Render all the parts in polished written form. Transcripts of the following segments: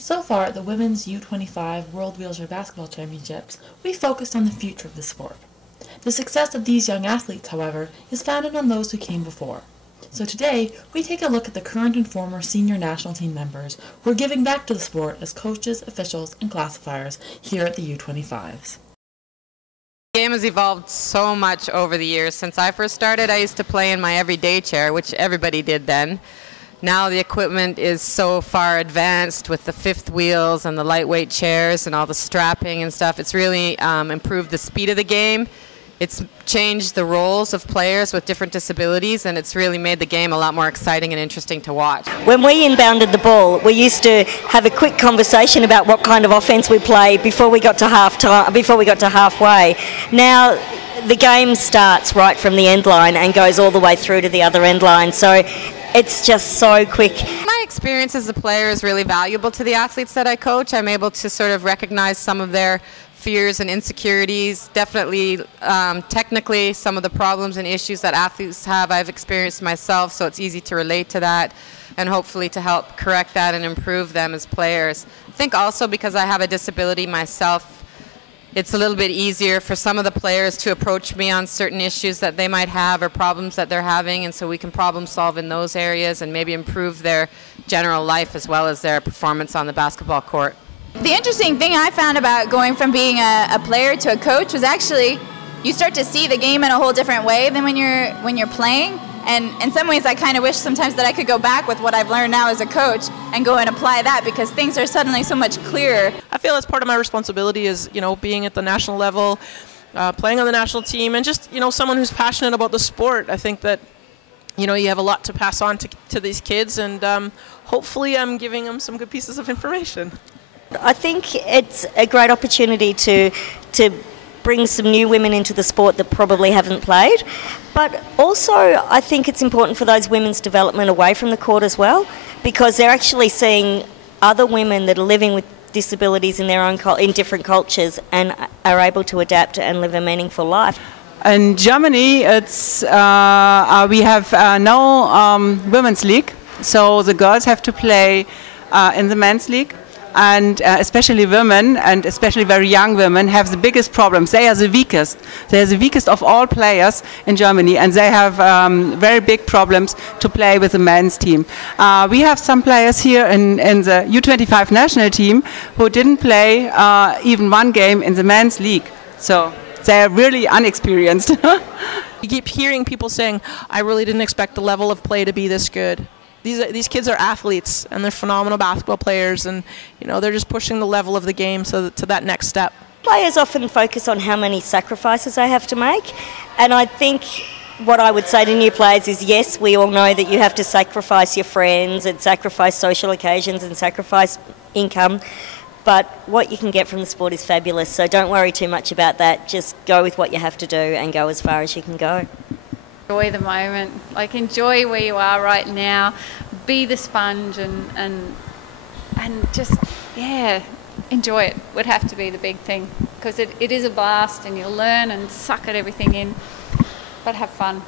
So far at the Women's U25 World Wheelchair Basketball Championships, we focused on the future of the sport. The success of these young athletes, however, is founded on those who came before. So today, we take a look at the current and former senior national team members who are giving back to the sport as coaches, officials, and classifiers here at the U25s. The game has evolved so much over the years. Since I first started, I used to play in my everyday chair, which everybody did then. Now the equipment is so far advanced with the fifth wheels and the lightweight chairs and all the strapping and stuff. It's really improved the speed of the game. It's changed the roles of players with different disabilities, and it's really made the game a lot more exciting and interesting to watch. When we inbounded the ball, we used to have a quick conversation about what kind of offense we play before we got to halfway. Now the game starts right from the end line and goes all the way through to the other end line. So it's just so quick. My experience as a player is really valuable to the athletes that I coach. I'm able to sort of recognize some of their fears and insecurities. Definitely, technically, some of the problems and issues that athletes have, I've experienced myself, so it's easy to relate to that and hopefully to help correct that and improve them as players. I think also because I have a disability myself, it's a little bit easier for some of the players to approach me on certain issues that they might have or problems that they're having, and so we can problem solve in those areas and maybe improve their general life as well as their performance on the basketball court. The interesting thing I found about going from being a player to a coach was actually you start to see the game in a whole different way than when you're playing. And in some ways I kind of wish sometimes that I could go back with what I've learned now as a coach and go and apply that, because things are suddenly so much clearer. I feel that's part of my responsibility is, being at the national level, playing on the national team, and just, someone who's passionate about the sport. I think that, you have a lot to pass on to these kids, and hopefully I'm giving them some good pieces of information. I think it's a great opportunity to bring some new women into the sport that probably haven't played. But also I think it's important for those women's development away from the court as well, because they're actually seeing other women that are living with disabilities in their own in different cultures and are able to adapt and live a meaningful life. In Germany, it's we have no women's league, so the girls have to play in the men's league. And especially women, and especially very young women, have the biggest problems. They are the weakest. They are the weakest of all players in Germany, and they have very big problems to play with the men's team. We have some players here in the U25 national team who didn't play even one game in the men's league. So they are really unexperienced. You keep hearing people saying, I really didn't expect the level of play to be this good. These kids are athletes, and they're phenomenal basketball players, and they're just pushing the level of the game to that next step. Players often focus on how many sacrifices they have to make, and I think what I would say to new players is, yes, we all know that you have to sacrifice your friends and sacrifice social occasions and sacrifice income, but what you can get from the sport is fabulous, so don't worry too much about that. Just go with what you have to do and go as far as you can go. Enjoy the moment, enjoy where you are right now, be the sponge and just, enjoy it would have to be the big thing, because it is a blast and you'll learn and suck at everything in, but have fun.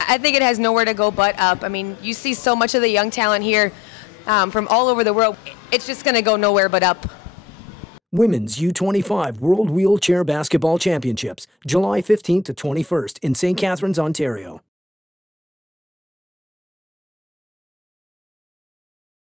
I think it has nowhere to go but up. I mean, you see so much of the young talent here from all over the world. It's just going to go nowhere but up. Women's U25 World Wheelchair Basketball Championships, July 15th to 21st in St. Catharines, Ontario.